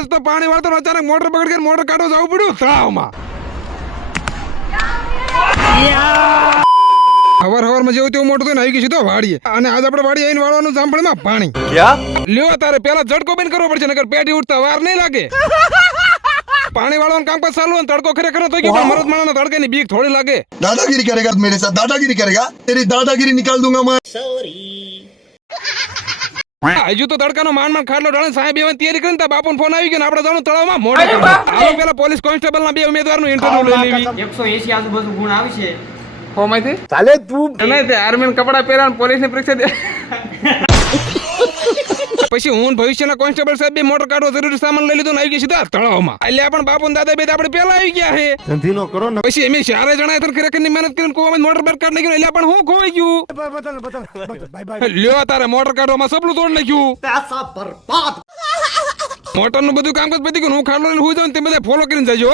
આજ તો પાણી વાળતો અચાનક મોટર પકડી કે મોટર કાઢો જવું પડ્યું તળાવમાં. હવાર માં જેવું તેવું મોટું થઈને આવી ગયું સીધો વાડીએ અને આજ આપણે વાડી આવીને વાળવાનું જામફળમાં પાણી લ્યો તારે પેલા ઝટકો બંધ કરવો પડશે નકર પેટી ઉઠતા વાર નહીં લાગે. પાણી વાળવાનું કામકાજ ચાલુ હોય તડકો ખરેખર તો ગયો મરદ માણસના તડકાની બીક થોડી લાગે. दादागिरी करेगा मेरे साथ दादागिरी करेगा तेरी दादागिरी निकाल दूंगा मैं. હજુ તો તડકાનો માંડ ખાટલો ડાળે સાહેબ એવાની તૈયારી કરીને બાપુનો ફોન આવી ગયો ને આપણે જાણું તળાવમાં મોઢે આવો પેલા પોલીસ કોન્સ્ટેબલ ના બે ઉમેદવારનું ઇન્ટરવ્યુ લઈ લેવી. 180 આજુબાજુ ગુણ આવશે. હો માહિતી ચાલે તું નહીં તે આર્મી કપડા પહેરા પોલીસ ની પરીક્ષા દે. પછી હું ભવિષ્યના કોન્સ્ટેબલ સાહેબ બે મોટર કાઢવો જરૂરી સામાન લઈ લીધો ને આવી ગયા સીધા તળાવમાં. એટલે પણ બાપુ દાદા બે આપણે પેલા આવી ગયા છે ધંધીનો કરો ને પછી એમ ચારે જણા ખરેખર ની મહેનત કરીને કોવામાં મોટર બાર કાઢ નાખ્યું એટલે પણ હું ખોવાઈ ગયું. લ્યો તારે મોટર કાઢવામાં સપનું તોડ નાખ્યું. મોટર નું બધું કામકાજ પતી ગયું હું ખાડલો લઈને હુઈ જાઉં તે બધા ફોલો કરીને જજો.